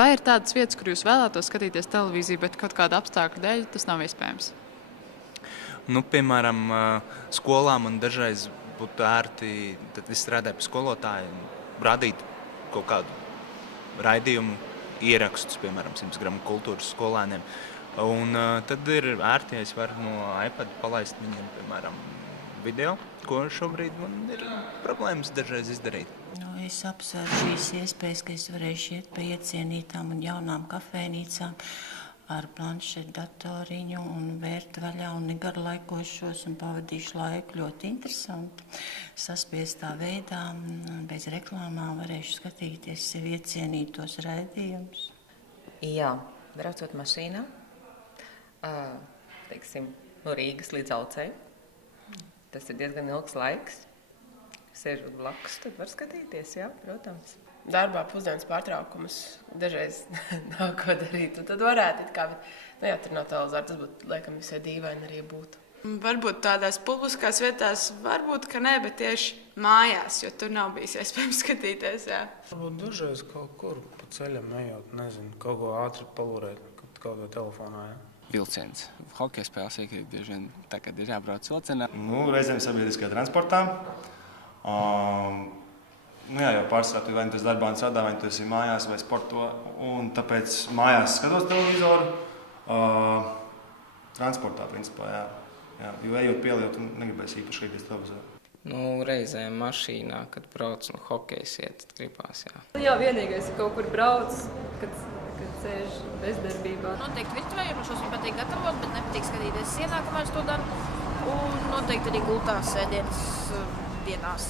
Vai ir tādas vietas, kur jūs vēlētos skatīties televīziju, bet kaut kāda apstākļa dēļ tas nav iespējams? Piemēram, skolā man dažreiz būtu ērti, tad es strādāju pie skolotāja, rādīt kaut kādu raidījumu ierakstus, piemēram, 100 gramu kultūras skolēniem. Un tad ir ērti, ja es varu no iPad palaist viņiem, piemēram, video, ko šobrīd man ir problēmas dažreiz izdarīt. Es apsveru šīs iespējas, ka es varēšu iet pie iecienītām un jaunām kafejnīcām ar planšetu datoriņu un vērt vaļā un negarlaikošos un pavadīšu laiku ļoti interesanti. Saspiestā veidā, bez reklāmām varēšu skatīties sev iecienītos raidījumus. Jā, braucot mašīnā, teiksim, no Rīgas līdz Aucei. Tas ir diezgan ilgs laiks. Sēžot blakus, tad var skatīties, jā, protams. Darbā pusdienas pārtraukumus dažreiz nav ko darīt. Un tad varētu it kā, bet, tur nav televizora, tas būtu, laikam, visai dīvaini arī būtu. Varbūt tādās publiskās vietās, varbūt, ka ne, bet tieši mājās, jo tur nav bijis iespējams skatīties, jā. Varbūt dažreiz kaut kur pa ceļam ejot, nezinu, kaut ko ātri palurēt, kaut kā telefonā, jā. Vilciens. Hokeja spēles iekrīt bieži vien tā, kad ir jābrauc vilcienā. Reizēm sabiedriskajā transportā. Jā, jau pārsvarā tu vai nu tas darbā un strādā, vai nu tu esi mājās vai sporto, un tāpēc mājās skatos televizoru, transportā, principā, jā. Jo ejot pieliet, negribēs īpaši skatīties televizoru. Reizēm mašīnā, kad brauc no hokejas iet, tad gribās, jā. Jā, vienīgais ir kaut kur brauc, kad sēž bezdarbībā. Noteikti virtuvē, man šos viņa patīk gatavot, bet nepatīk skatīties sienā, kamēr es to daru. Un noteikti arī gultās sēdienas dienās.